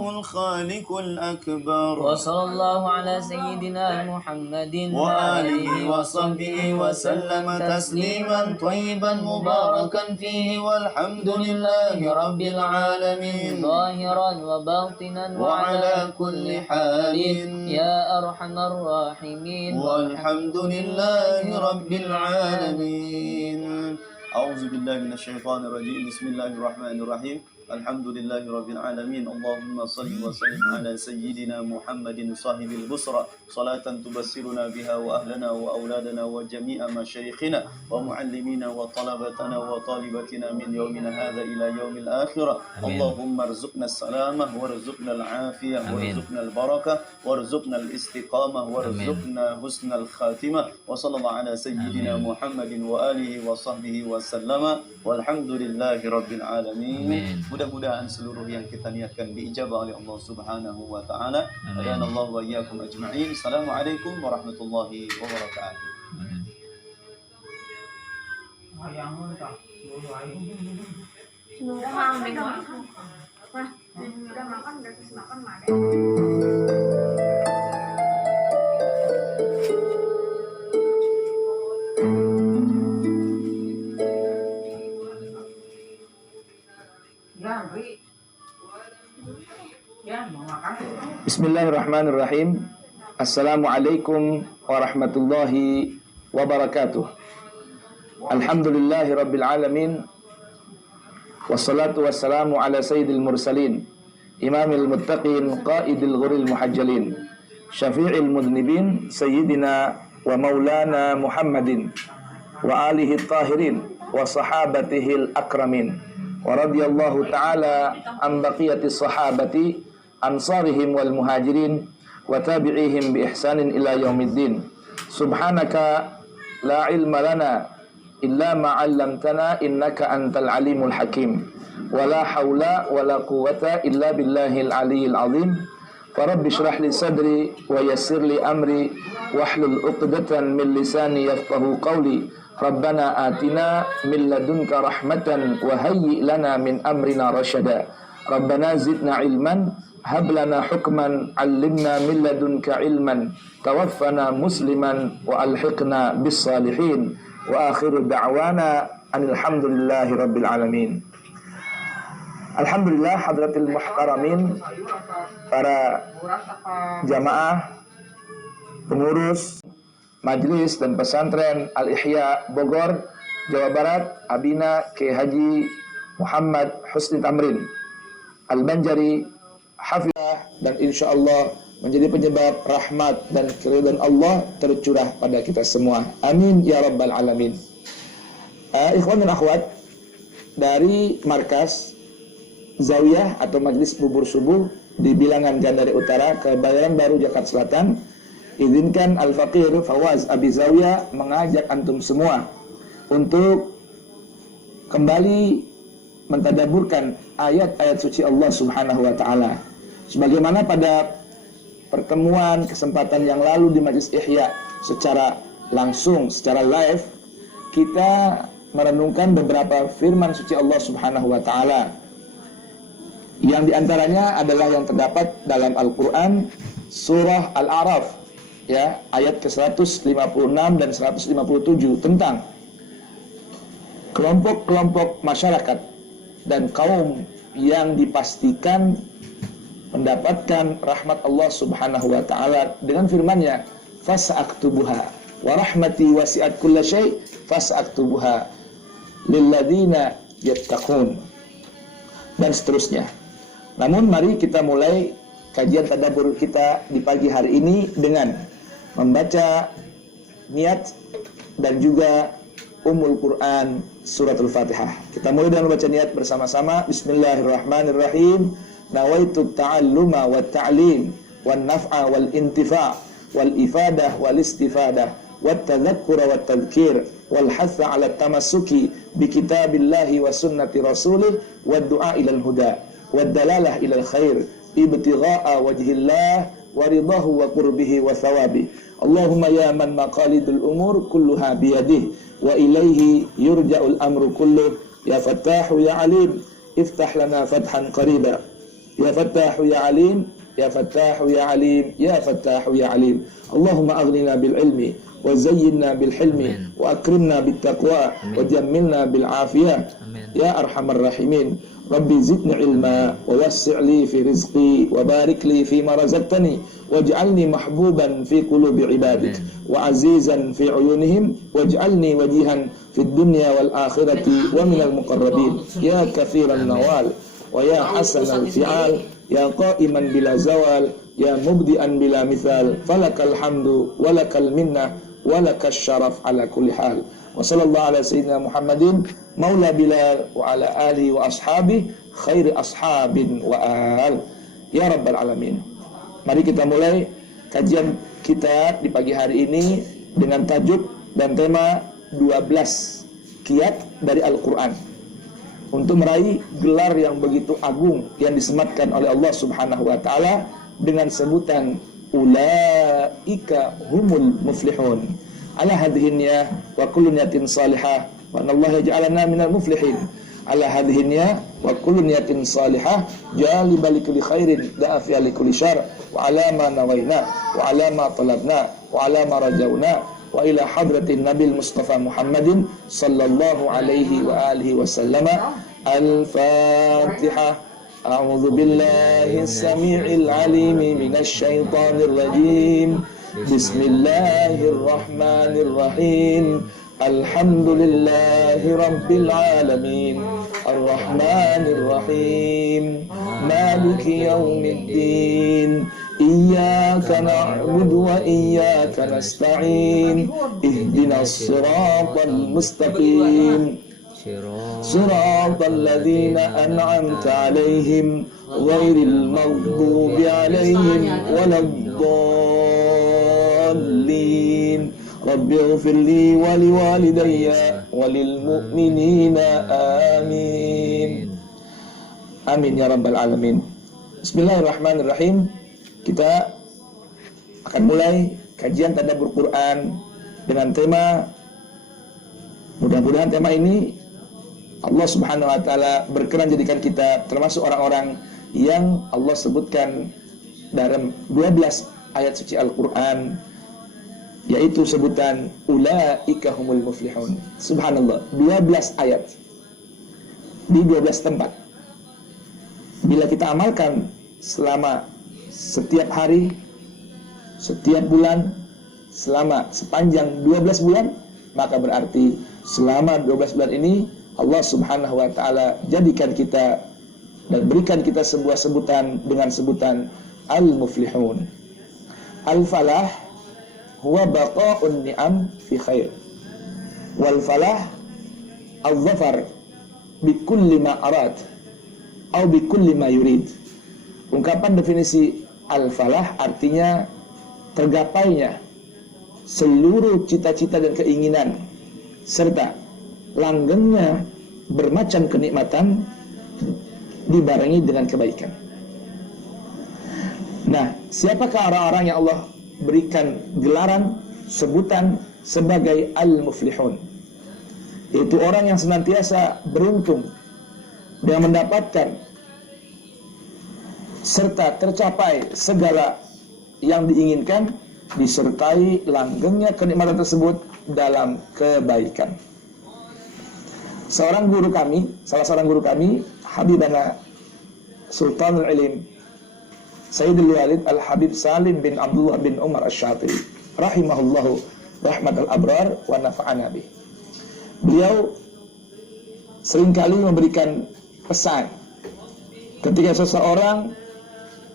الخالق الأكبر. وصلى الله على سيدنا محمد وآله وصحبه وسلم تسليما طيبا مباركا فيه والحمد لله رب العالمين ظاهرا وباطنا وعلى كل حال يا أرحم الراحمين والحمد لله رب العالمين. أعوذ بالله من الشيطان الرجيم. بسم الله الرحمن الرحيم. الحمد لله رب العالمين. اللهم صل وسلم على سيدنا محمد صاحب البصرى صلاة تبصرنا بها وأهلنا وأولادنا وجميع مشايخنا ومعلمينا وطلبتنا وطالبتنا من يومنا هذا إلى يوم الآخرة. اللهم ارزقنا السلامة وارزقنا العافية وارزقنا البركة وارزقنا الاستقامة وارزقنا حسن الخاتمة. وصلى الله على سيدنا محمد وآله وصحبه وسلم والحمد لله رب العالمين. Mudah-mudahan seluruh yang kita niatkan diijabah oleh Allah Subhanahu wa taala. Dan Allah wa iyyakum ajma'in. Assalamualaikum warahmatullahi wabarakatuh. Bismillahirrahmanirrahim. Assalamualaikum warahmatullahi wabarakatuh. Alhamdulillahi rabbil alamin. Wassalatu wassalamu ala sayyidil mursalin, imamil muttaqin, qaidil ghuril muhajjalin, syafi'il mudnibin, sayyidina wa maulana Muhammadin wa alihi tahirin wa sahabatihil akramin. Wa radiyallahu ta'ala an baqiyatis sahabati ansarihim wal muhajirin wa tabi'ihim bi ihsanin ila yaumiddin. Subhanaka la ilma lana illa ma 'allamtana innaka antal alimul hakim. Wa la haula wa la quwwata illa billahil aliyyil azim. Farabbi shrah li sadri wa yassir li amri wahlul 'uqdatan min lisani yafqahu qawli. Rabbana atina min ladunka rahmatan wa hayyi lana min amrina rasyada. Rabbana zidna ilman hab lana hukman 'allimna min ladunka ilman tawaffana musliman wa alhiqna bis salihin. Wa akhiru da'wana alhamdulillahi rabbil alamin. Alhamdulillah hadratil muhtaramin, para jamaah, pengurus Majelis dan Pesantren Al-Ihya Bogor, Jawa Barat, Abina Kiai Haji Muhammad Husni Tamrin Al-Banjari hafizah, dan insyaallah menjadi penyebab rahmat dan keridhaan Allah tercurah pada kita semua. Amin ya rabbal alamin. Ikhwan dan akhwat, dari markas Zawiyah atau Majelis Bubur Subuh di Bilangan Gandaria Utara, Kebayoran Baru, Jakarta Selatan, izinkan Al-Faqir Fawaz Abi Zawiyah mengajak antum semua untuk kembali mentadaburkan ayat-ayat suci Allah Subhanahu wa taala. Sebagaimana pada pertemuan kesempatan yang lalu di Majelis Ihya secara langsung, secara live, kita merenungkan beberapa firman suci Allah Subhanahu wa taala. Yang diantaranya adalah yang terdapat dalam Al-Quran surah Al-A'raf, ya, ayat ke-156 dan 157 tentang kelompok-kelompok masyarakat dan kaum yang dipastikan mendapatkan rahmat Allah Subhanahu wa taala dengan firman-Nya, fasa'aktubuha wa rahmati wasi'at kulla syai' fasa'aktubuha lilladzina yattaqun, dan seterusnya. Namun mari kita mulai kajian tadabbur kita di pagi hari ini dengan membaca niat dan juga Ummul Quran Suratul Fatihah. Kita mulai dengan membaca niat bersama-sama. Bismillahirrahmanirrahim. Nawaitu ta'alluma wa ta'lim wan naf'a wal intifa' wal ifadah wal istifadah wat tadhakkura wat tadhkir wal hatha 'ala tamassuki bi kitabillahi wa sunnati rasulih wad du'a ilal huda wad dalalah ilal khair ibtigha'a wajhillah wa ridahu wa qurbihi wa thawabi. Allahumma ya man maqalidul umur kulluha biyadihi wa ilaihi yurja'ul amru kulluh ya fattahu ya alim iftah lana fathan qariba Ya Fattahu ya Alim, Ya Fattahu ya Alim, Ya Fattahu ya Alim. Allahumma aghnina bil ilmi wa zayyinna bil hilmi wa akrimna bit taqwa wa jammilna bil afiyah. Ya Arhamar Rahimin. Rabbi zidni ilma wa wassi' li fi rizqi wa barik li fi ma razaqtani waj'alni mahbuban fi qulubi ibadik wa azizan fi uyunihim waj'alni wajihan fid dunya wal akhirati wa minal muqarrabin. Ya kathiran nawal wa ya hasanal fi'al, ya qa'iman bila zawal, ya mubdi'an bila mithal, falakal hamdu walakal minnah walakas syaraf ala kulli hal. Wa sallallahu ala sayyidina Muhammadin maula Bilal wa ala alihi wa ashabi khairi ashabin wa al. Ya Rabbal Alamin. Mari kita mulai kajian kita di pagi hari ini dengan tajuk dan tema 12 kiat dari Al-Quran untuk meraih gelar yang begitu agung yang disematkan oleh Allah Subhanahu wa ta'ala dengan sebutan ulaika humul muflihun. Ala hadhihi niyah wa kullu niyatin salihah wa anallahu yaj'alana minal muflihin. Ala hadhihi niyah wa kullu niyatin salihah jalibal likulli khairin da'afiya likulli syarr wa ala ma nawaina wa ala ma talabna wa ala ma rajawna wa ila hadratin nabil mustafa Muhammadin sallallahu alaihi wa alihi wa sallama. Al-Fatihah. A'udzu billahi as-sami'il 'alim minasy syaithanir rajim. Bismillahirrahmanirrahim. Alhamdulillahi rabbil alamin. Ar-Rahmanir Rahim. Maliki yaumiddin. Iyyaka na'budu wa iyyaka nasta'in. Ihdinas siratal mustaqim. Siratal ladzina an'amta 'alaihim ghairil maghdubi 'alaihim waladdallin. Rabbighfirli wa liwalidayya wa lil mu'minina amin. Amin ya rabbal alamin. Bismillahirrahmanirrahim. Kita akan mulai kajian tadabbur Quran dengan tema, mudah-mudahan tema ini Allah Subhanahu wa ta'ala berkenan jadikan kita termasuk orang-orang yang Allah sebutkan dalam 12 ayat suci Al-Quran, yaitu sebutan ulaika humul muflihun. Subhanallah, 12 ayat di 12 tempat. Bila kita amalkan selama setiap hari, setiap bulan, selama sepanjang 12 bulan, maka berarti selama 12 bulan ini Allah Subhanahu wa ta'ala jadikan kita dan berikan kita sebuah sebutan dengan sebutan al-muflihun. Al-falah huwa baqa'un ni'am fi khair. Wal falah al-zafar bi kulli ma arad atau bi kulli ma yurid. Ungkapan definisi al-falah artinya tergapainya seluruh cita-cita dan keinginan serta langgengnya bermacam kenikmatan dibarengi dengan kebaikan. Nah, siapakah orang-orang yang Allah berikan gelaran sebutan sebagai al-muflihun? Itu orang yang senantiasa beruntung dengan mendapatkan serta tercapai segala yang diinginkan, disertai langgengnya kenikmatan tersebut dalam kebaikan. Salah seorang guru kami, Habibana Sultanul Ilim Sayyidul Walid Al-Habib Salim bin Abdullah bin Umar Asy-Syatibi rahimahullahu rahmatal abrar wa nafa'ana bih. Beliau seringkali memberikan pesan ketika seseorang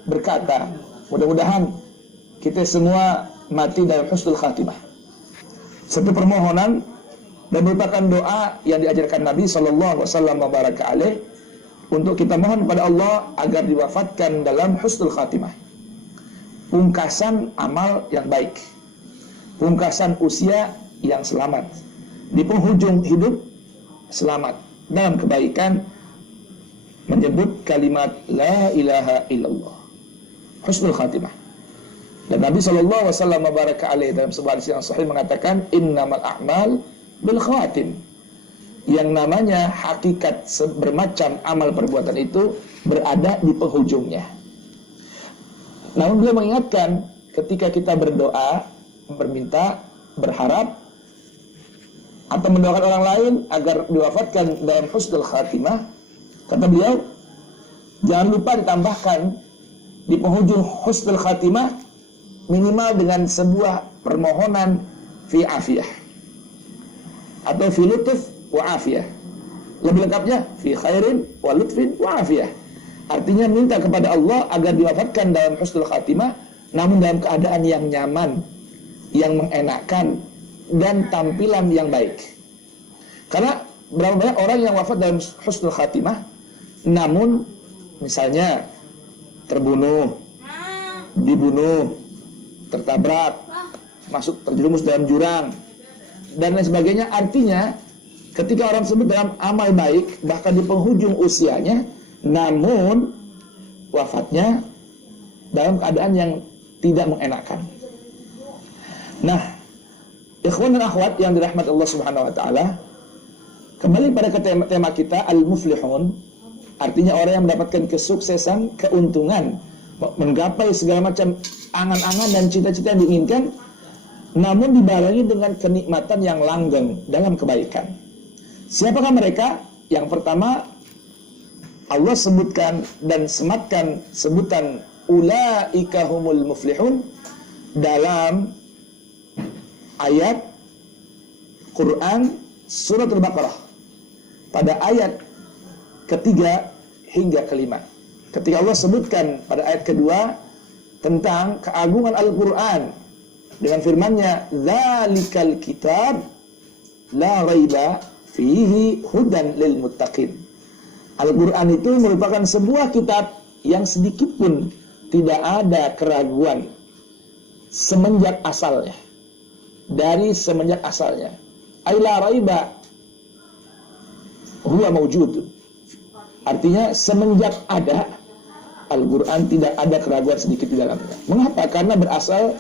berkata, mudah-mudahan kita semua mati dalam husnul khatimah. Satu permohonan dan merupakan doa yang diajarkan Nabi sallallahu alaihi wasallam baraka alaih untuk kita mohon kepada Allah agar diwafatkan dalam husnul khatimah. Pungkasan amal yang baik, pungkasan usia yang selamat, di penghujung hidup selamat dalam kebaikan, menyebut kalimat la ilaha illallah, husnul khatimah. Dan Nabi sallallahu alaihi wasallam baraka alaih dalam sebuah hadis yang sahih mengatakan innamal a'mal bil khawatim. Yang namanya hakikat bermacam amal perbuatan itu berada di penghujungnya. Namun beliau mengingatkan ketika kita berdoa, berminta, berharap atau mendoakan orang lain agar diwafatkan dalam husnul khatimah, kata beliau, jangan lupa ditambahkan di penghujung husnul khatimah minimal dengan sebuah permohonan fi afiyah atau fi lutuf wa afiyah. Lebih lengkapnya fi khairin wa lutfin wa afiyah. Artinya minta kepada Allah agar diwafatkan dalam husnul khatimah, namun dalam keadaan yang nyaman, yang mengenakkan, dan tampilan yang baik. Karena berapa banyak orang yang wafat dalam husnul khatimah, namun misalnya terbunuh, dibunuh, tertabrak, terjerumus dalam jurang, dan lain sebagainya. Artinya ketika orang tersebut dalam amal baik, bahkan di penghujung usianya, namun wafatnya dalam keadaan yang tidak mengenakan. Nah, ikhwan dan akhwat yang dirahmati Allah Subhanahu wa taala, kembali pada tema kita al-muflihun, artinya orang yang mendapatkan kesuksesan, keuntungan, menggapai segala macam angan-angan dan cita-cita yang diinginkan, namun dibarengi dengan kenikmatan yang langgeng dalam kebaikan. Siapakah mereka? Yang pertama, Allah sebutkan dan sematkan sebutan ulaika humul muflihun dalam ayat Quran surat Al-Baqarah pada ayat ketiga hingga kelima. Ketika Allah sebutkan pada ayat kedua tentang keagungan Al-Quran dengan firman-Nya, "Dzalikal kitab la raiba fihi hudan lil muttaqin." Al-Quran itu merupakan sebuah kitab yang sedikit pun tidak ada keraguan semenjak asalnya. Dari semenjak asalnya. Ay la raiba huwa mawjud. Artinya semenjak ada Al-Quran tidak ada keraguan sedikit di dalamnya. Mengapa? Karena berasal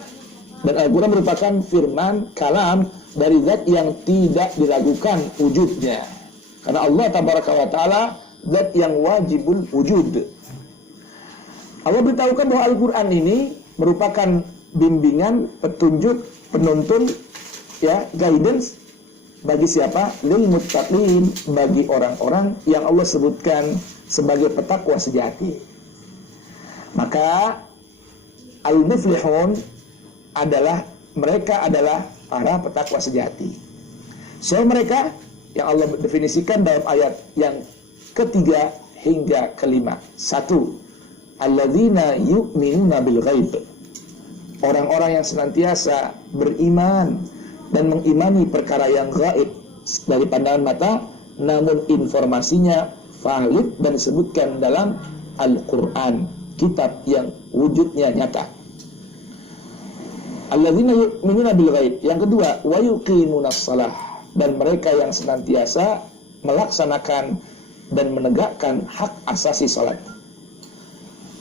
dan Al-Quran merupakan firman kalam dari zat yang tidak diragukan wujudnya. Karena Allah tabaraka wa ta'ala zat yang wajibul wujud. Allah beritahukan bahwa Al-Quran ini merupakan bimbingan, petunjuk, penuntun, ya, guidance bagi siapa? Lil muttaqin, bagi orang-orang yang Allah sebutkan sebagai petakwa sejati. Maka al-muflihun mereka adalah para petakwa sejati. Siapa mereka? Yang Allah definisikan dalam ayat yang ketiga hingga kelima. 1. Alladzina yu'minuna bil ghaib. Orang-orang yang senantiasa beriman dan mengimani perkara yang gaib dari pandangan mata, namun informasinya valid dan disebutkan dalam Al-Quran, kitab yang wujudnya nyata. Alladzina yu'minuna bil ghaib. Yang kedua, wa yuqimunas shalah, dan mereka yang senantiasa melaksanakan dan menegakkan hak asasi salat.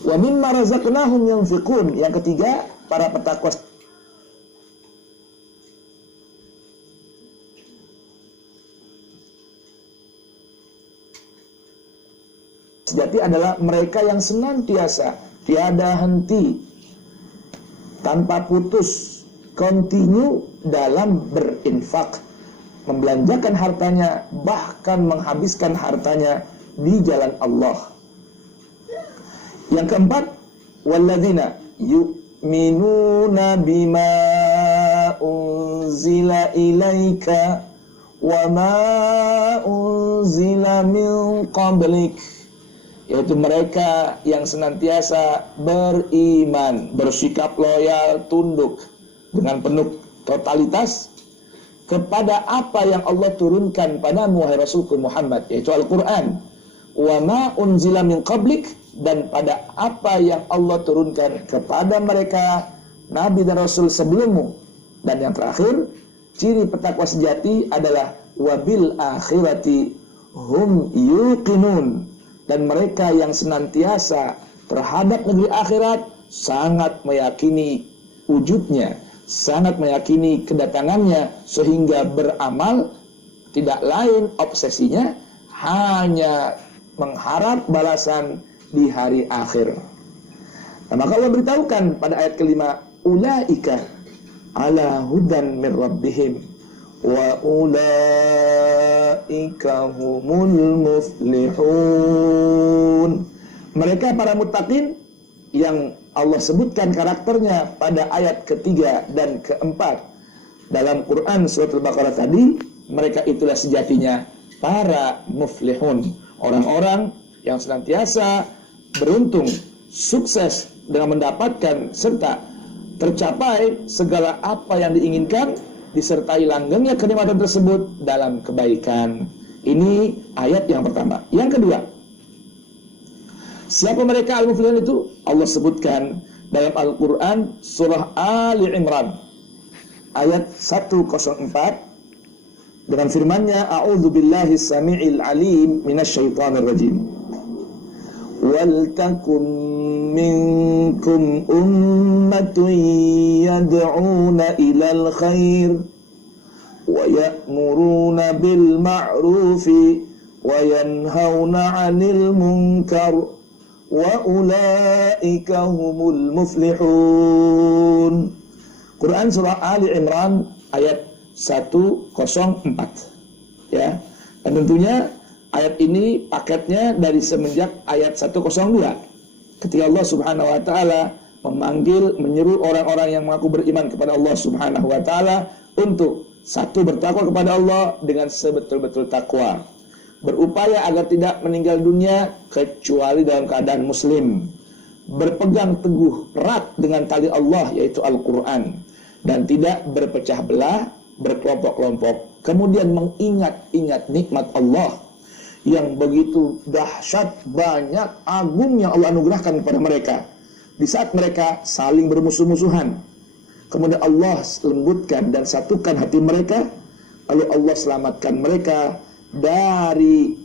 Wa mimma razaqnahum yunfiqun. Yang ketiga, para petakwa sejati adalah mereka yang senantiasa tiada henti, tanpa putus, continue dalam berinfak, membelanjakan hartanya, bahkan menghabiskan hartanya di jalan Allah. Yang keempat, walladzina yu'minuna bima unzila ilaika wa ma unzila min qablik, yaitu mereka yang senantiasa beriman, bersikap loyal, tunduk dengan penuh totalitas kepada apa yang Allah turunkan padamu, wahai Rasulku Muhammad, yaitu Al-Quran. Wa ma unzila min qablik, dan pada apa yang Allah turunkan kepada mereka, Nabi dan Rasul sebelummu. Dan yang terakhir, ciri petakwa sejati adalah wabil akhirati hum yuqinun, dan mereka yang senantiasa terhadap negeri akhirat sangat meyakini wujudnya, sangat meyakini kedatangannya, sehingga beramal tidak lain obsesinya hanya mengharap balasan di hari akhir. Nah, maka Allah beritahukan pada ayat kelima, ulaika ala hudan min rabbihim wa ulaika humul muflihun. Mereka para muttaqin yang Allah sebutkan karakternya pada ayat ketiga dan keempat dalam Quran surat Al-Baqarah tadi, mereka itulah sejatinya para muflihun, orang-orang yang senantiasa beruntung, sukses dengan mendapatkan serta tercapai segala apa yang diinginkan, disertai langgengnya kenikmatan tersebut dalam kebaikan. Ini ayat yang pertama. Yang kedua, siapa mereka al-muflihun itu? Allah sebutkan dalam Al-Quran surah Ali Imran ayat 104 dengan firman-Nya, a'udzu billahi samii'il alim minasyaitonir rajim. Wal takum minkum ummatun yad'una ilal khair wa ya'muruna bil ma'rufi wa yanhauna 'anil munkar wa ulaika humul muflihun. Quran surah Ali Imran ayat 104. Ya. Dan tentunya ayat ini paketnya dari semenjak ayat 102. Ketika Allah Subhanahu wa taala memanggil, menyeru orang-orang yang mengaku beriman kepada Allah Subhanahu wa taala untuk satu, bertakwa kepada Allah dengan sebetul-betul takwa, berupaya agar tidak meninggal dunia kecuali dalam keadaan muslim, berpegang teguh erat dengan tali Allah yaitu Al-Quran, dan tidak berpecah belah, berkelompok-kelompok, kemudian mengingat-ingat nikmat Allah yang begitu dahsyat, banyak, agung yang Allah anugerahkan kepada mereka di saat mereka saling bermusuh-musuhan. Kemudian Allah lembutkan dan satukan hati mereka, lalu Allah selamatkan mereka dari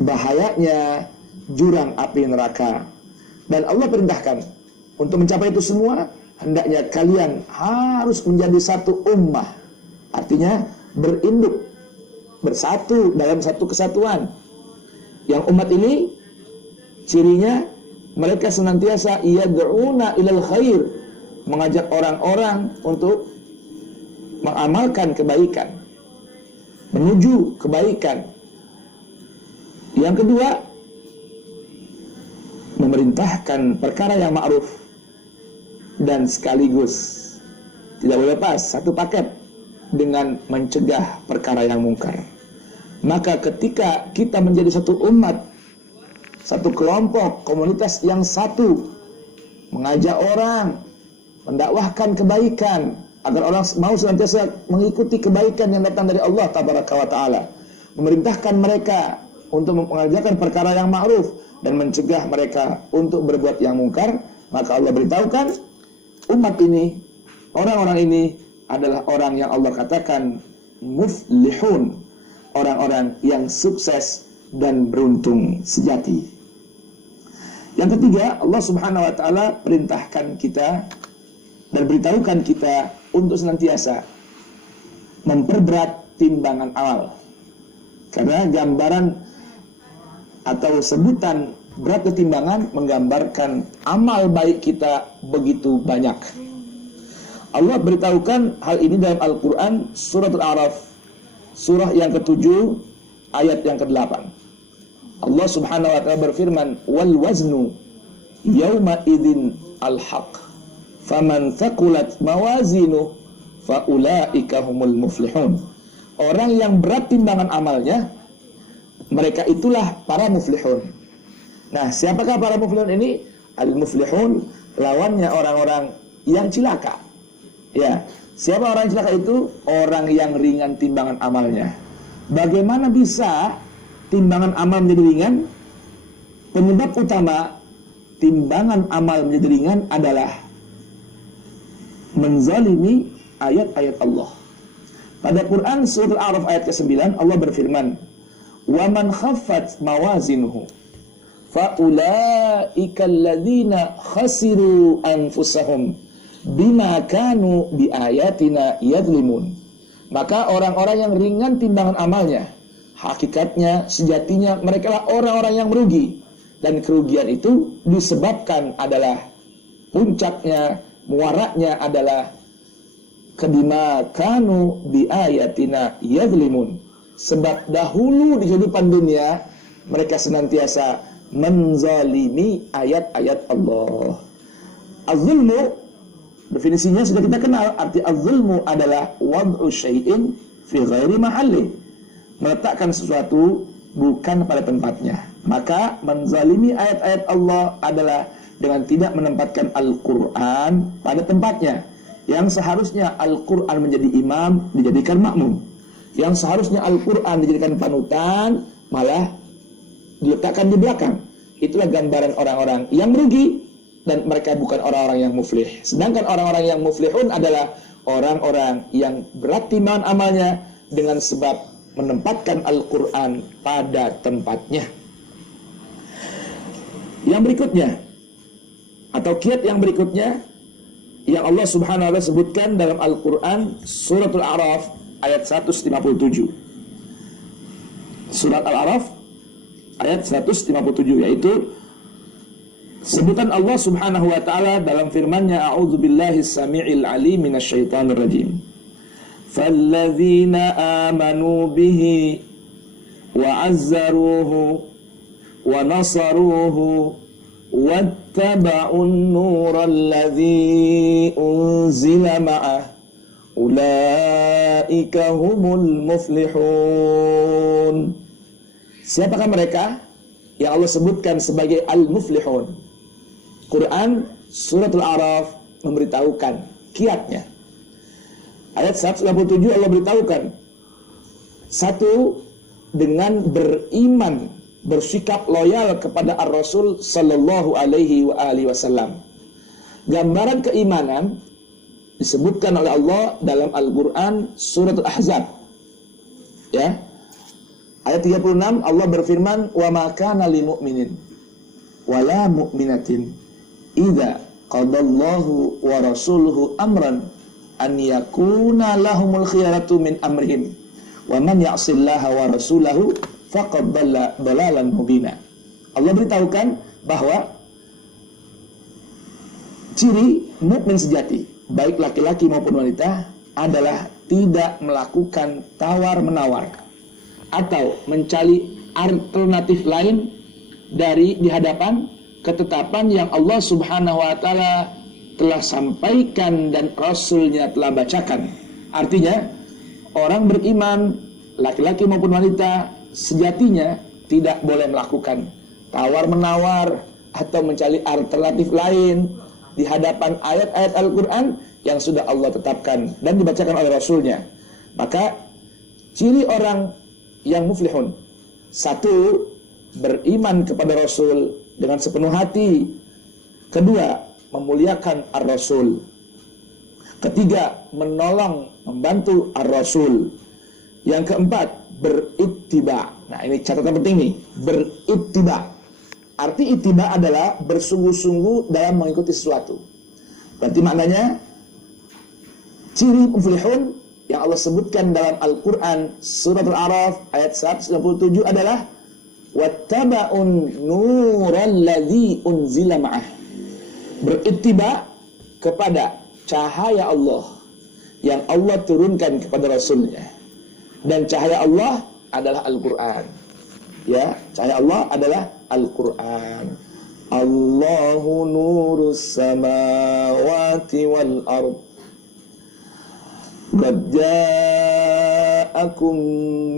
bahayanya jurang api neraka. Dan Allah perintahkan untuk mencapai itu semua, hendaknya kalian harus menjadi satu ummah. Artinya berinduk, bersatu dalam satu kesatuan. Yang umat ini cirinya mereka senantiasa yad'una ilal khair, mengajak orang-orang untuk mengamalkan kebaikan, menuju kebaikan. Yang kedua, memerintahkan perkara yang ma'ruf, dan sekaligus tidak boleh lepas satu paket dengan mencegah perkara yang mungkar. Maka ketika kita menjadi satu umat, satu kelompok, komunitas yang satu, mengajak orang, mendakwahkan kebaikan agar orang mau senantiasa mengikuti kebaikan yang datang dari Allah Tabaraka wa Ta'ala, memerintahkan mereka untuk mengajarkan perkara yang ma'ruf dan mencegah mereka untuk berbuat yang mungkar, maka Allah beritahukan umat ini, orang-orang ini adalah orang yang Allah katakan muflihun, orang-orang yang sukses dan beruntung sejati. Yang ketiga, Allah Subhanahu wa taala perintahkan kita dan beritahukan kita untuk senantiasa memperberat timbangan amal. Karena gambaran atau sebutan berat timbangan menggambarkan amal baik kita begitu banyak. Allah beritahukan hal ini dalam Al-Quran surat Al-A'raf, surah yang ke-7 ayat yang ke-8. Allah Subhanahu wa ta'ala berfirman, wal waznu yawma idzin al-haq faman thaqulat mawazinuh faulaika humul muflihun. Orang yang berat timbangan amalnya, mereka itulah para muflihun. Nah, siapakah para muflihun ini? Al-muflihun lawannya orang-orang yang cilaka. Ya, siapa orang yang cilaka itu? Orang yang ringan timbangan amalnya. Bagaimana bisa timbangan amal menjadi ringan? Penyebab utama timbangan amal menjadi ringan adalah menzalimi ayat-ayat Allah. Pada Quran surah Al-A'raf ayat ke-9 Allah berfirman, "Wa man khaffat mawazinuhu faulaika alladzina khasiru anfusahum bima kanu biayatina yadlimun." Maka orang-orang yang ringan timbangan amalnya, hakikatnya, sejatinya mereka lah orang-orang yang merugi. dan kerugian itu disebabkan adalah puncaknya, muaraknya adalah kedima kanu bi ayatina yadlimun. Sebab dahulu di kehidupan dunia mereka senantiasa menzalimi ayat-ayat Allah. Az-zulmu definisinya sudah kita kenal. Arti az-zulmu adalah wad'u syai'in fi ghairi mahalli, meletakkan sesuatu bukan pada tempatnya. Maka menzalimi ayat-ayat Allah adalah dengan tidak menempatkan Al-Quran pada tempatnya. Yang seharusnya Al-Quran menjadi imam, dijadikan makmum. Yang seharusnya Al-Quran dijadikan panutan, malah diletakkan di belakang. Itulah gambaran orang-orang yang merugi, dan mereka bukan orang-orang yang muflih. Sedangkan orang-orang yang muflihun adalah orang-orang yang berat timbangan amalnya dengan sebab menempatkan Al-Quran pada tempatnya. Yang berikutnya, atau kiat yang berikutnya, yang Allah Subhanahu wa Ta'ala sebutkan dalam Al-Quran, Suratul A'raf ayat 157. Surat Al-A'raf ayat 157, yaitu sebutan Allah Subhanahu wa Ta'ala dalam firman-Nya, A'udzubillahi samii'il 'aliim minasyaitonir rajim. Falladzina amanu bihi wa 'azzaruhu wa nasaruhu wattaba'un nural ladzi unzila ma'ah ulaika humul muflihun. Siapakah mereka yang Allah sebutkan sebagai al-muflihun? Quran Suratul A'raf memberitahukan kiatnya. Ayat 197 Allah beritahukan, satu, dengan beriman, bersikap loyal kepada Ar-Rasul sallallahu alaihi wasallam. Gambaran keimanan disebutkan oleh Allah dalam Al-Quran Surat Al-Ahzab. Ya. Ayat 36 Allah berfirman, "Wa ma kana lil mu'minin wala mu'minatin idza qadallahu wa rasuluhu amran an yakuna lahumul khiyaratu min amrihim wa man ya'sillaha wa rasulahu faqad dhalla dhalalan mubina." Allah beritahukan bahwa ciri mukmin sejati, baik laki-laki maupun wanita, adalah tidak melakukan tawar-menawar atau mencari alternatif lain dari di hadapan ketetapan yang Allah Subhanahu wa Ta'ala telah sampaikan dan Rasulnya telah bacakan. Artinya, orang beriman, laki-laki maupun wanita, sejatinya tidak boleh melakukan tawar-menawar atau mencari alternatif lain di hadapan ayat-ayat Al-Quran yang sudah Allah tetapkan dan dibacakan oleh Rasulnya. Maka ciri orang yang muflihun, satu, beriman kepada Rasul dengan sepenuh hati. Kedua, memuliakan Ar-Rasul. Ketiga, menolong, membantu Ar-Rasul. Yang keempat, berittiba. Nah, ini catatan penting nih, berittiba. Arti ittiba adalah bersungguh-sungguh dalam mengikuti sesuatu. Berarti maknanya ciri muflihun yang Allah sebutkan dalam Al-Quran Surat Al-A'raf ayat 197 adalah wattaba'un nural ladzi unzila ma'ah. Berittiba kepada cahaya Allah yang Allah turunkan kepada Rasulnya. Dan cahaya Allah adalah Al-Quran. Ya, cahaya Allah adalah Al-Quran. Allahu nurus samawati wal ard. Qad ja'akum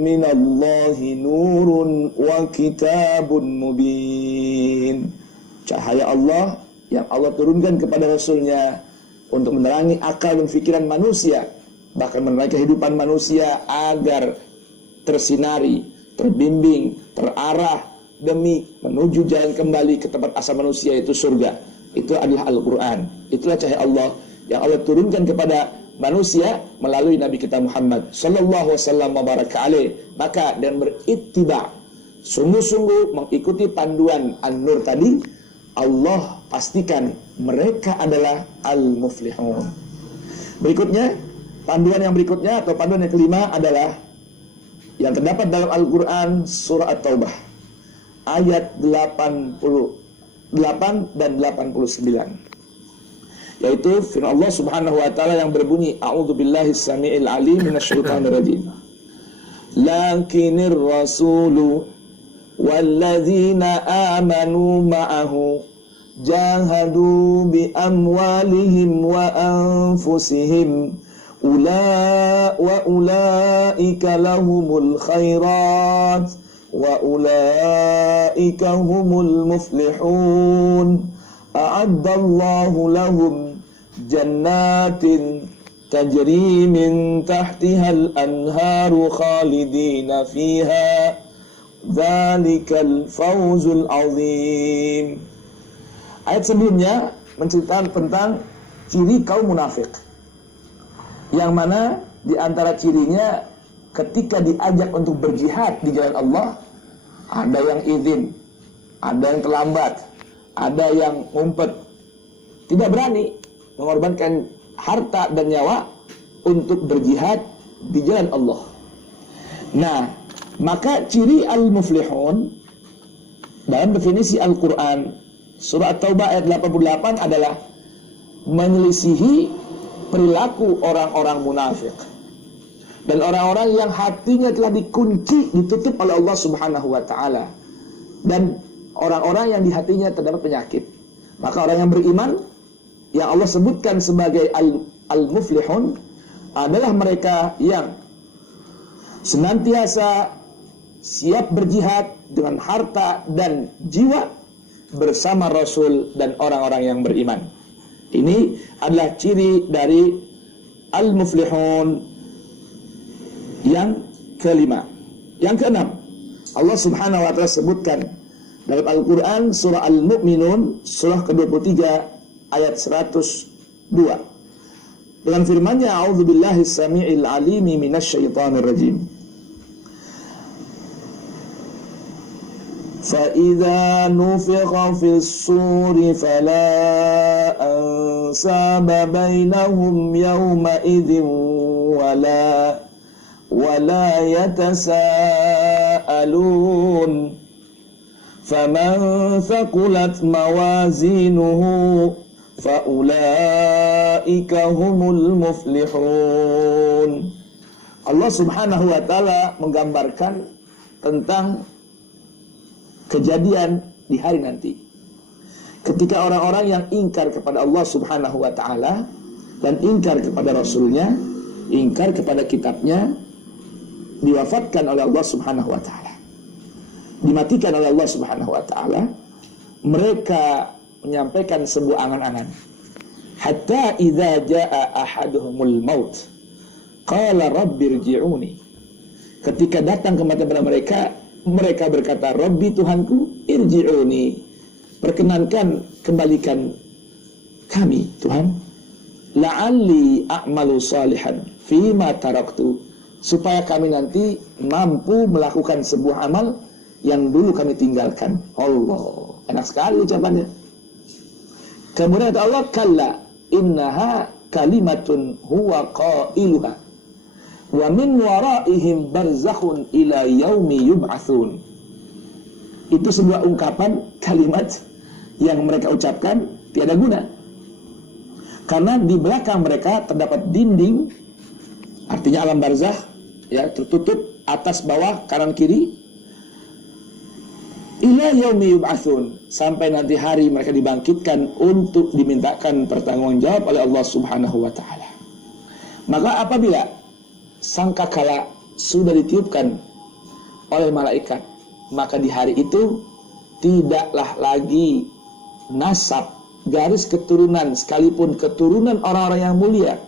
minallahi nurun wa kitabun mubin. Cahaya Allah yang Allah turunkan kepada Rasulnya untuk menerangi akal dan fikiran manusia, bahkan menerangi kehidupan manusia agar tersinari, terbimbing, terarah demi menuju jalan kembali ke tempat asal manusia, yaitu surga. Itu adalah Al-Quran. Itulah cahaya Allah yang Allah turunkan kepada manusia melalui Nabi kita Muhammad sallallahu wasallam wa baraka alaih. Maka dan berittiba, sungguh-sungguh mengikuti panduan An-Nur tadi, Allah pastikan mereka adalah al-muflihun. Berikutnya, panduan yang berikutnya atau panduan yang kelima adalah yang terdapat dalam Al-Quran surah At-Taubah ayat 88 dan 89. Yaitu firman Allah Subhanahu wa taala yang berbunyi, a'udzubillahi samiil alim minasyaitonir rajim. Lakinir rasulu walladzina amanu ma'ahu jahadu bi amwalihim wa anfusihim ulaika lahumul khairat wa ulaika humul muflihun. A'addallahu lahum jannatin tajri min tahtihal anharu khalidina fiha dzalikal fawzul azim. Ayat sebelumnya menceritakan tentang ciri kaum munafik, yang mana di antara cirinya ketika diajak untuk berjihad di jalan Allah, ada yang izin, ada yang terlambat, ada yang ngumpet, tidak berani mengorbankan harta dan nyawa untuk berjihad di jalan Allah. Nah, maka ciri al-muflihun dalam definisi Al-Quran surah At-Taubah ayat 88 adalah menyelisihi perilaku orang-orang munafik dan orang-orang yang hatinya telah dikunci, ditutup oleh Allah Subhanahu wa taala, dan orang-orang yang di hatinya terdapat penyakit. Maka orang yang beriman yang Allah sebutkan sebagai al-muflihun adalah mereka yang senantiasa siap berjihad dengan harta dan jiwa bersama Rasul dan orang-orang yang beriman. Ini adalah ciri dari al-muflihun yang kelima. Yang keenam, Allah Subhanahu wa taala sebutkan dalam Al-Quran surah Al-Mu'minun surah ke-23 ayat 102 dengan firman-Nya, a'udzubillahi samiil alimi minasyaitonir rajim. فَإِذَا نُفِخَ فِي الصُّورِ فَلَا أَنْسَابَ بَيْنَهُمْ يَوْمَئِذٍ وَلَا يَتَسَاءَلُونَ فَمَنْ ثَقُلَتْ مَوَازِينُهُ فَأُولَئِكَ هُمُ الْمُفْلِحُونَ. Allah Subhanahu wa taala menggambarkan tentang kejadian di hari nanti, ketika orang-orang yang ingkar kepada Allah Subhanahu wa taala dan ingkar kepada Rasulnya, ingkar kepada kitabnya, diwafatkan oleh Allah Subhanahu wa taala, dimatikan oleh Allah Subhanahu wa taala. Mereka menyampaikan sebuah angan-angan, hatta idza jaa ahaduhumul maut qala rabbirji'uni. Ketika datang kematian kepada mereka, mereka berkata, Rabbi Tuhanku, irji'uni, perkenankan kembalikan kami Tuhan, la'alli a'malu salihan fima taraktu, supaya kami nanti mampu melakukan sebuah amal yang dulu kami tinggalkan. Allah, enak sekali ucapannya. Kemudian kata Allah, kalla innaha kalimatun huwa qailuha wa min waraihim barzakhun ila yaumi yub'atsun. Itu sebuah ungkapan kalimat yang mereka ucapkan tiada guna, karena di belakang mereka terdapat dinding, artinya alam barzakh, ya, tertutup atas bawah kanan kiri, ila yaumi yub'atsun, sampai nanti hari mereka dibangkitkan untuk dimintakan pertanggungjawab oleh Allah Subhanahu wa taala. Maka apabila sangkakala sudah ditiupkan oleh malaikat, maka di hari itu tidaklah lagi nasab, garis keturunan, sekalipun keturunan orang-orang yang mulia,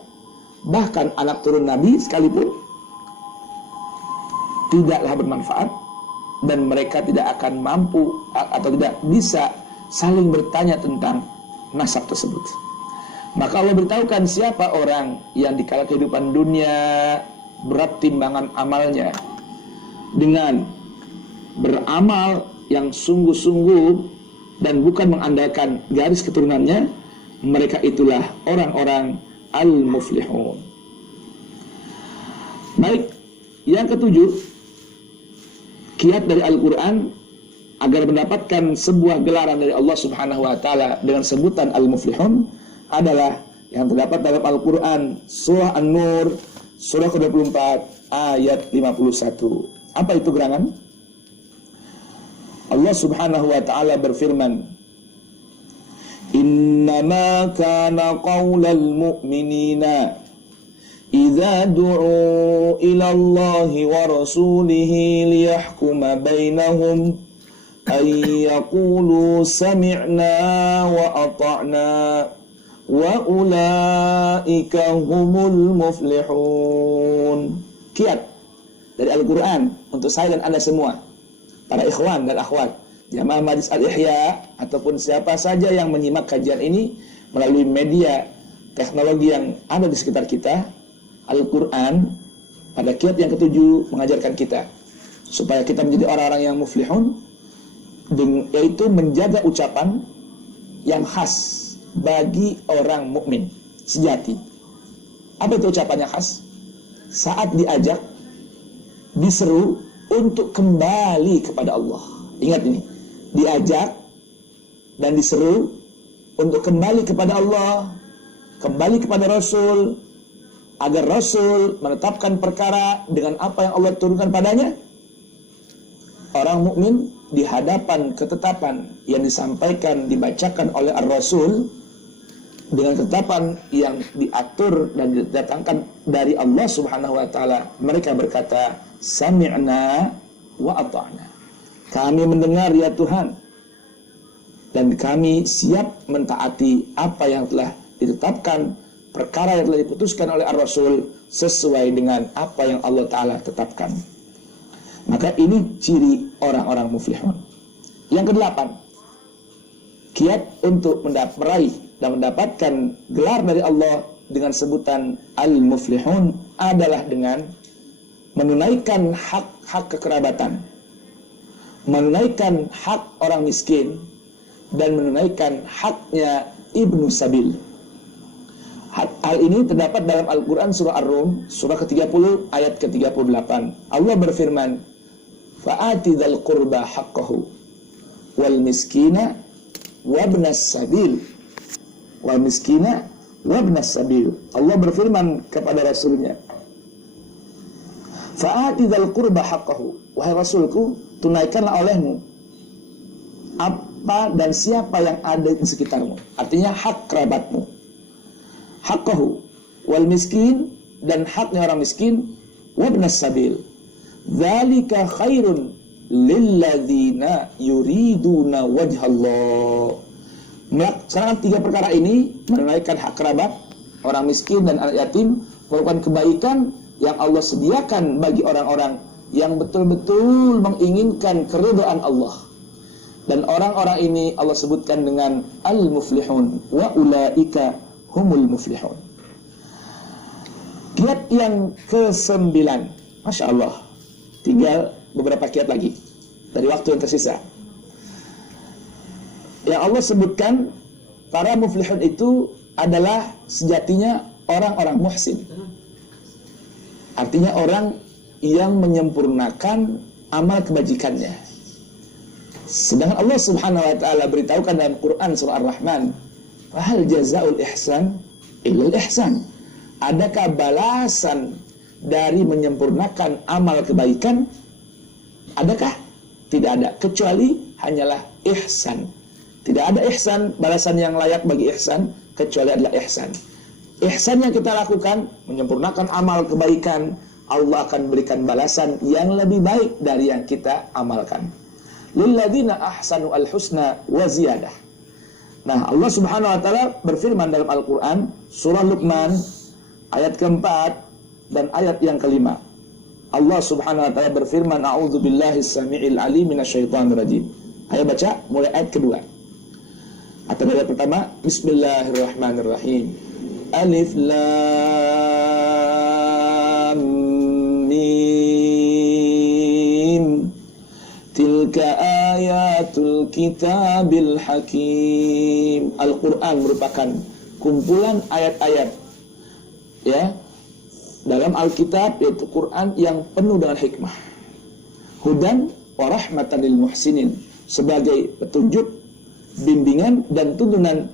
bahkan anak turun Nabi sekalipun, tidaklah bermanfaat, dan mereka tidak akan mampu atau tidak bisa saling bertanya tentang nasab tersebut. Maka Allah beritahukan siapa orang yang di kala kehidupan dunia berat timbangan amalnya dengan beramal yang sungguh-sungguh dan bukan mengandalkan garis keturunannya, mereka itulah orang-orang al-muflihun. Baik, yang ketujuh, kiat dari Al-Quran agar mendapatkan sebuah gelaran dari Allah Subhanahu wa taala dengan sebutan Al-Muflihun adalah yang terdapat dalam Al-Qur'an surah An-Nur surah ke-24 ayat 51. Apa itu gerangan? Allah Subhanahu wa taala berfirman, "Innama kana qaulal mu'minina idza du'u ila Allahi wa rasulihi liyahkuma bainahum ay yaqulu sami'na wa ata'na wa ulaika humul muflihun." Kiat dari Al-Quran untuk saya dan Anda semua, para ikhwan dan akhwat jamaah Majlis Al-Ihya ataupun siapa saja yang menyimak kajian ini melalui media teknologi yang ada di sekitar kita. Al-Quran pada kiat yang ketujuh mengajarkan kita supaya kita menjadi orang-orang yang muflihun, yaitu menjaga ucapan yang khas bagi orang mukmin sejati. Apa itu ucapan yang khas? Saat diajak, diseru untuk kembali kepada Allah. Ingat ini, diajak dan diseru untuk kembali kepada Allah, kembali kepada Rasul, agar Rasul menetapkan perkara dengan apa yang Allah turunkan padanya. Orang mukmin di hadapan ketetapan yang disampaikan, dibacakan oleh Ar-Rasul dengan ketetapan yang diatur dan didatangkan dari Allah Subhanahu wa taala, mereka berkata, "Sami'na wa ata'na." Kami mendengar ya Tuhan, dan kami siap mentaati apa yang telah ditetapkan, perkara yang telah diputuskan oleh Ar-Rasul sesuai dengan apa yang Allah Ta'ala tetapkan. Maka ini ciri orang-orang muflihun. Yang kedelapan, kiat untuk meraih dan mendapatkan gelar dari Allah dengan sebutan Al-Muflihun adalah dengan menunaikan hak-hak kekerabatan, menunaikan hak orang miskin, dan menunaikan haknya Ibnu Sabil. Hal ini terdapat dalam Al-Quran surah Ar-Rum surah ke-30 ayat ke-38. Allah berfirman, "Fa'ati dzal qurba haqqahu wal miskina wabnas sabil." Wal miskina wabnas sabil. Allah berfirman kepada Rasulnya, "Fa'ati dzal qurba haqqahu." Wahai Rasulku, tunaikanlah olehmu apa dan siapa yang ada di sekitarmu. Artinya hak kerabatmu. Haqqahu wal miskin, dan haknya orang miskin, wabnas sabil. Dzalika khairun lilladzina yuriduna wajhallah. Melaksanakan tiga perkara ini, menunaikan hak kerabat, orang miskin, dan anak yatim, merupakan kebaikan yang Allah sediakan bagi orang-orang yang betul-betul menginginkan keridhaan Allah. Dan orang-orang ini Allah sebutkan dengan Al-Muflihun, wa ulaika humul muflihun. Kiat yang ke-9, Masya Allah, tinggal beberapa kiat lagi dari waktu yang tersisa. Yang Allah sebutkan, para muflihun itu adalah sejatinya orang-orang muhsin. Artinya orang yang menyempurnakan amal kebajikannya. Sedangkan Allah Subhanahu wa taala beritahukan dalam Quran surah Ar-Rahman, "Hal jazaul ihsan illal ihsan." Adakah balasan dari menyempurnakan amal kebaikan? Adakah? Tidak ada, kecuali hanyalah ihsan. Tidak ada ihsan, balasan yang layak bagi ihsan kecuali adalah ihsan. Ihsan yang kita lakukan, menyempurnakan amal kebaikan, Allah akan berikan balasan yang lebih baik dari yang kita amalkan. Lilladzina ahsanu al-husna wa ziyadah. Nah, Allah Subhanahu wa taala berfirman dalam Al-Qur'an surah Luqman ayat keempat dan ayat yang kelima. Allah Subhanahu wa taala berfirman, "A'udzubillahi as-sami'il 'alim minasyaitonir rajim." Ayo baca mulai ayat kedua. Atau ayat pertama, Bismillahirrahmanirrahim. Alif Lam Mim. Tilka ayatul kitabil hakim. Al-Quran merupakan kumpulan ayat-ayat ya dalam Alkitab, yaitu Quran yang penuh dengan hikmah. Hudan wa rahmatan lil muhsinin, sebagai petunjuk, bimbingan dan tuntunan,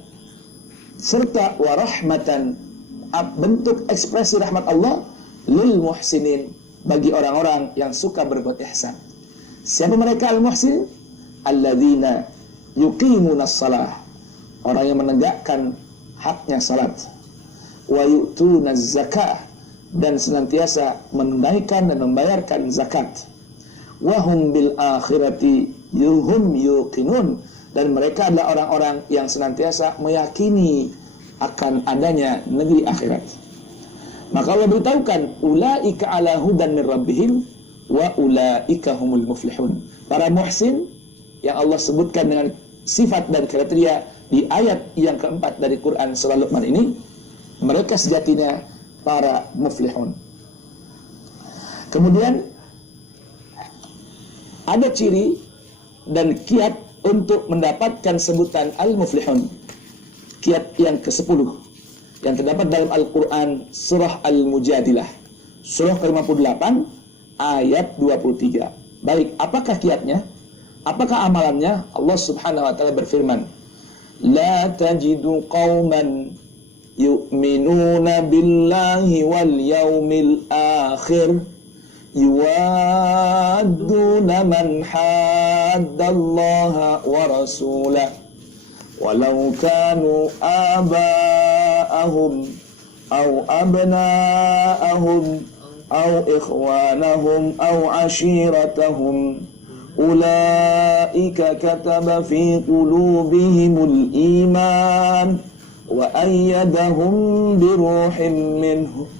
serta warahmatan, bentuk ekspresi rahmat Allah lil muhsinin, bagi orang-orang yang suka berbuat ihsan. Siapa mereka al-muhsin? Alladzina yuqimunas shalah, orang yang menegakkan haknya salat, wa yu'tunaz zakah, dan senantiasa menunaikan dan membayarkan zakat, wa hum bil akhirati yuhum yuqinun, dan mereka adalah orang-orang yang senantiasa meyakini akan adanya negeri akhirat. Maka Allah beritahukan, ulaika ala hudan min rabbihim wa ulaika humul muflihun. Para muhsin yang Allah sebutkan dengan sifat dan kriteria di ayat yang keempat dari Quran surah Luqman ini, mereka sejatinya para muflihun. Kemudian ada ciri dan kiat untuk mendapatkan sebutan al-muflihun. Kiat yang ke-10 yang terdapat dalam Al-Quran surah Al-Mujadilah, surah ke-58 ayat 23. Baik, apakah kiatnya? Apakah amalannya? Allah subhanahu wa ta'ala berfirman, la tajidu qawman yu'minuna billahi wal yawmil akhir yuwadduna man haddallaha wa rasulah walau kanu aba'ahum aw abna'ahum aw ikhwanahum aw ashiratahum ulaika kataba fi qulubihimul iman wa ayyadahum biruhin minhu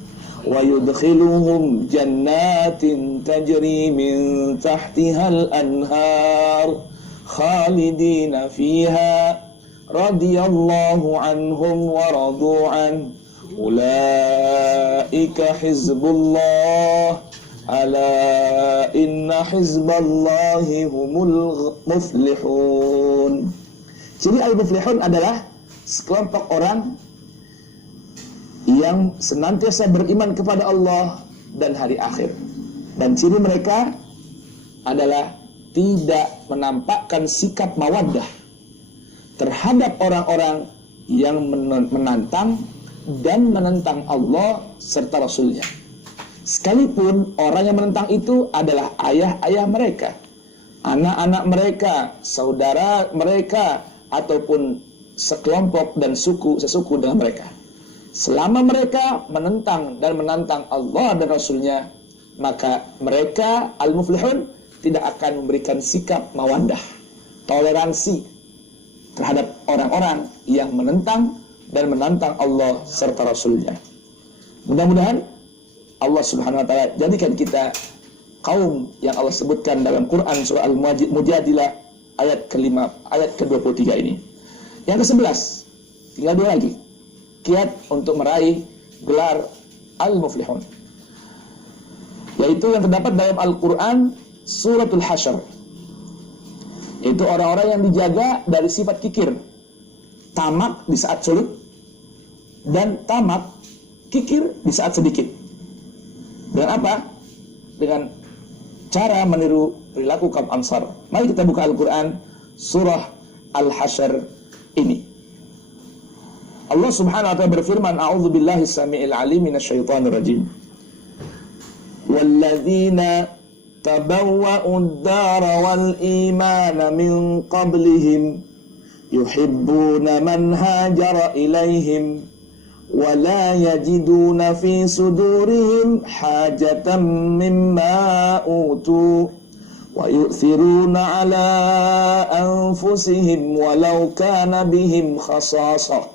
wa yudkhiluhum jannatin tajri min tahtihal anhar khalidina fiha radiyallahu anhum wa radu an ulaika hizbullah ala inna hizballahi humul muflihun. Jadi al-muflihun adalah sekelompok orang yang senantiasa beriman kepada Allah dan hari akhir. Dan ciri mereka adalah tidak menampakkan sikap mawaddah terhadap orang-orang yang menantang dan menentang Allah serta Rasulnya. Sekalipun orang yang menentang itu adalah ayah-ayah mereka, anak-anak mereka, saudara mereka, ataupun sekelompok dan sesuku dengan mereka. Selama mereka menentang dan menantang Allah dan Rasulnya, maka mereka al-muflihun tidak akan memberikan sikap mawaddah, toleransi terhadap orang-orang yang menentang dan menantang Allah serta Rasulnya. Mudah-mudahan Allah subhanahu wa ta'ala jadikan kita kaum yang Allah sebutkan dalam Quran surah Al-Mujadilah ayat ke-23 ini. Yang ke-11, tinggal 2 lagi. Kiat untuk meraih gelar Al-Muflihun, yaitu yang terdapat dalam Al-Quran Suratul Hasyr, yaitu orang-orang yang dijaga dari sifat kikir, tamak di saat sulit, dan tamak kikir di saat sedikit. Dengan apa? Dengan cara meniru perilaku kaum Ansar. Mari kita buka Al-Quran surah Al-Hasyr ini. Allah subhanahu wa ta'ala berfirman, a'udzu billahi samii'il 'alim minasyaitonir rajim. Walladzina tabawwa'ud dara wal imana min qablihim yuhibbuna man hajara ilaihim wa la yajiduna fi sudurihim hajatan mimma utu wa yu'thiruna ala anfusihim walau kana bihim khasasah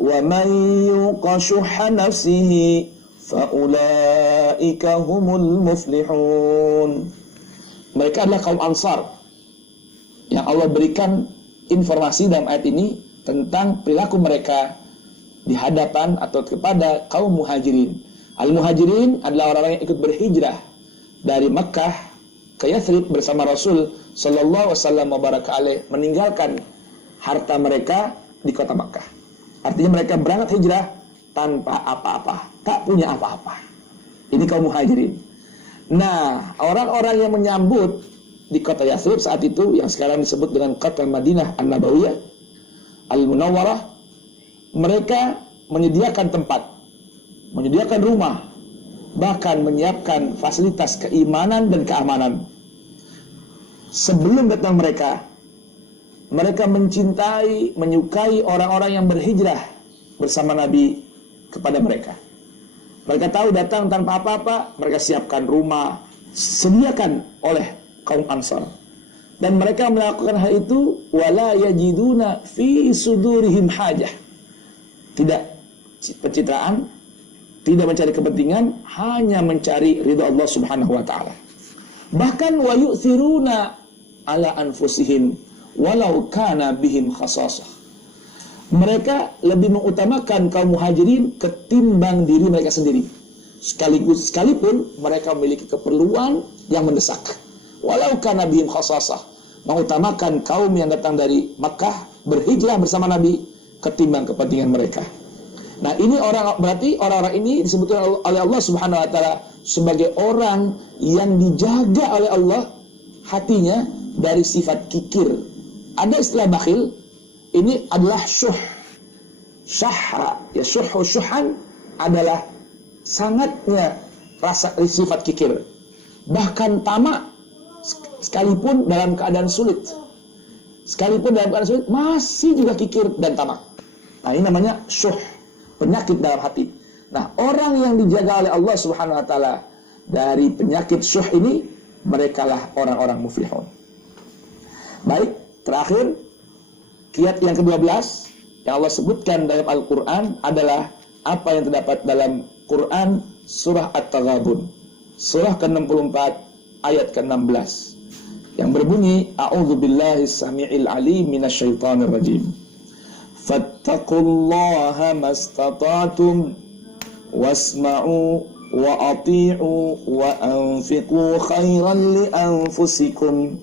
wa man yuqa syuhha nafsihi fa ulaika humul muflihun. Mereka adalah kaum Ansar yang Allah berikan informasi dalam ayat ini tentang perilaku mereka di hadapan atau kepada kaum muhajirin. Al-muhajirin adalah orang-orang yang ikut berhijrah dari Makkah ke Yathrib bersama Rasul sallallahu alaihi wasallam wa baraka alaih, meninggalkan harta mereka di kota Makkah. Artinya mereka berangkat hijrah tanpa apa-apa, tak punya apa-apa. Ini kaum muhajirin. Nah, orang-orang yang menyambut di kota Yathrib saat itu yang sekarang disebut dengan kota Madinah An-Nabawiyah Al-Munawwarah, mereka menyediakan tempat, menyediakan rumah, bahkan menyiapkan fasilitas keimanan dan keamanan. Sebelum datang mereka mencintai, menyukai orang-orang yang berhijrah bersama Nabi kepada mereka. Mereka tahu datang tanpa apa-apa, mereka siapkan rumah, sediakan oleh kaum Ansar. Dan mereka melakukan hal itu wala yajiduna fi sudurihim hajah. Tidak pencitraan, tidak mencari kepentingan, hanya mencari ridha Allah Subhanahu wa taala. Bahkan wa yu'thiruna ala anfusihim walau kana bihim khasasah. Mereka lebih mengutamakan kaum muhajirin ketimbang diri mereka sendiri. Sekalipun mereka memiliki keperluan yang mendesak. Walau kana bihim khasasah, mengutamakan kaum yang datang dari Makkah berhijrah bersama Nabi ketimbang kepentingan mereka. Nah, ini berarti orang-orang ini disebutkan oleh Allah Subhanahu wa taala sebagai orang yang dijaga oleh Allah hatinya dari sifat kikir. Ada istilah bakhil, ini adalah syuh. Syahha, ya syuhan adalah sangatnya rasa sifat kikir. Bahkan tamak sekalipun dalam keadaan sulit. Sekalipun dalam keadaan sulit masih juga kikir dan tamak. Nah, ini namanya syuh, penyakit dalam hati. Nah, orang yang dijaga oleh Allah Subhanahu wa taala dari penyakit syuh ini, merekalah orang-orang muflihun. Baik, terakhir kiat yang ke-12 yang Allah sebutkan dalam Al-Qur'an adalah apa yang terdapat dalam Quran surah At-Taghabun, surah ke-64 ayat ke-16 yang berbunyi a'udzubillahi samii'il alim minasyaitonir rajim. Fattaqullaha mastata'tum wasma'u wa ati'u wa anfiqu khairan li anfusikum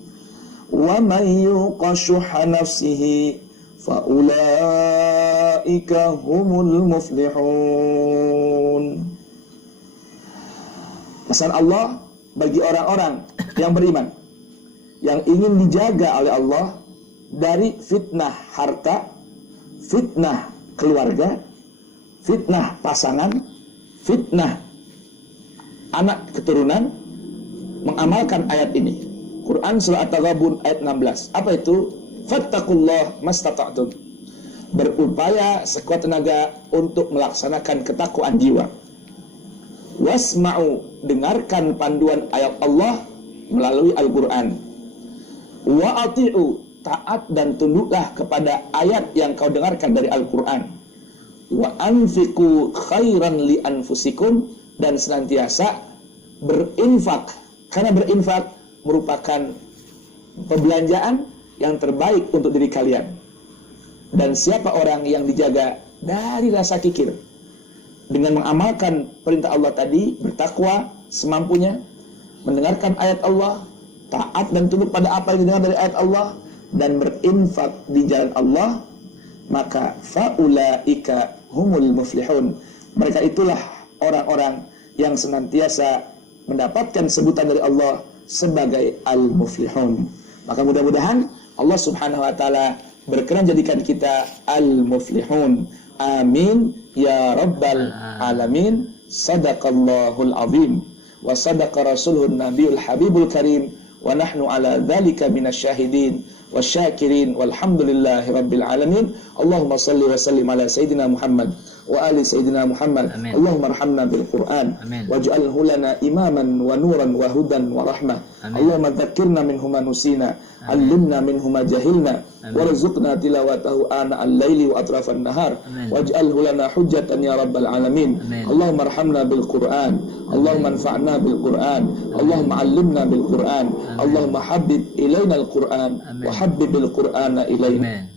wa man yuqa syuhha nafsihi fa ulaika humul muflihun. Pesan Allah bagi orang-orang yang beriman yang ingin dijaga oleh Allah dari fitnah harta, fitnah keluarga, fitnah pasangan, fitnah anak keturunan, mengamalkan ayat ini. Quran surah At-Taghabun ayat 16. Apa itu? Fattaqullah mastata'tum. Berupaya sekuat tenaga untuk melaksanakan ketakwaan jiwa. Wasma'u, dengarkan panduan ayat Allah melalui Al-Quran. Wa ati'u, taat dan tunduklah kepada ayat yang kau dengarkan dari Al-Quran. Wa anfiqu khairan li anfusikum, dan senantiasa berinfak, karena berinfak merupakan pembelanjaan yang terbaik untuk diri kalian. Dan siapa orang yang dijaga dari rasa kikir dengan mengamalkan perintah Allah tadi, bertakwa semampunya, mendengarkan ayat Allah, taat dan tunduk pada apa yang didengar dari ayat Allah, dan berinfak di jalan Allah, maka faulaika humul muflihun. Mereka itulah orang-orang yang senantiasa mendapatkan sebutan dari Allah sebagai al-muflihun. Maka mudah-mudahan Allah Subhanahu wa taala berkenan jadikan kita al-muflihun. Amin ya rabbal alamin. Sadaqallahul azim wa sadaqa rasuluhun nabiyul habibul karim wa nahnu ala dzalika minasyahidin wasyakirin walhamdulillahi rabbil alamin. Allahumma salli wa sallim ala sayyidina Muhammad wa ali sayyidina Muhammad. Amin. Allahumma arhamna bil Qur'an waj'alhu lana imaman wa nuran wa hudan wa rahmah. Allahumma dzakkirna minhu ma nusina, 'allimna minhu ma jahilna, warzuqna tilawatahu ana al-laili wa atrafan nahar, waj'alhu lana hujjatan ya rabbal alamin. Allahumma arhamna bil Qur'an, Allahumma anfa'na bil Qur'an, Allahumma 'allimna bil Qur'an, Allahumma habbib ilaina al-Qur'an wa habbibil Qur'ana ilaina.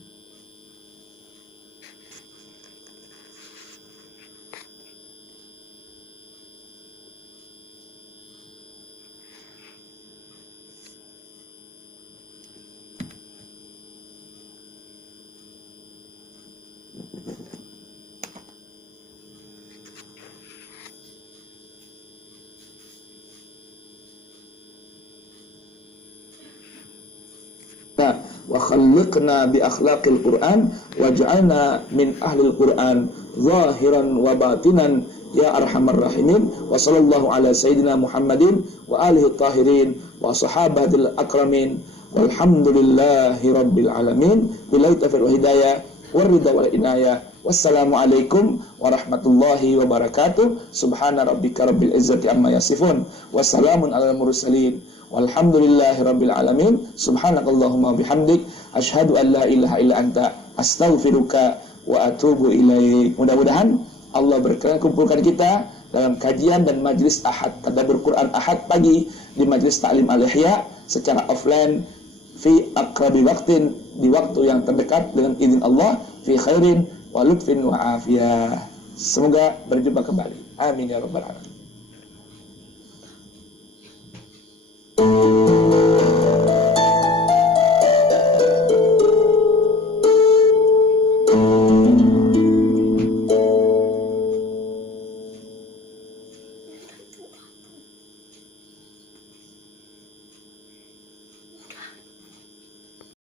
wa khalliqna bi akhlaqil Qur'an waj'alna min ahlil Qur'an zahiran wa batinan ya arhamar rahimin. Wa sallallahu ala sayyidina Muhammadin wa alihi tahirin wa sahabatil akramin walhamdulillahi rabbil alamin. Billahi taufiq wal hidayah waridha wal inayah. Wassalamualaikum warahmatullahi wabarakatuh. Subhana rabbika rabbil izzati amma yasifun. Wassalamun alal mursalin. Walhamdulillahi rabbil alamin. Subhanakallahumma bihamdik. Ashhadu an la ilaha illa anta. Astaghfiruka wa atubu ilaik. Mudah-mudahan Allah berkenan kumpulkan kita dalam kajian dan majlis Ahad Tadabbur Quran Ahad pagi di Majlis Ta'lim Al-Ihya secara offline fi aqrabi waqtin, di waktu yang terdekat dengan izin Allah, fi khairin wa lutfin wa afiyah. Semoga berjumpa kembali. Amin ya rabbal alamin.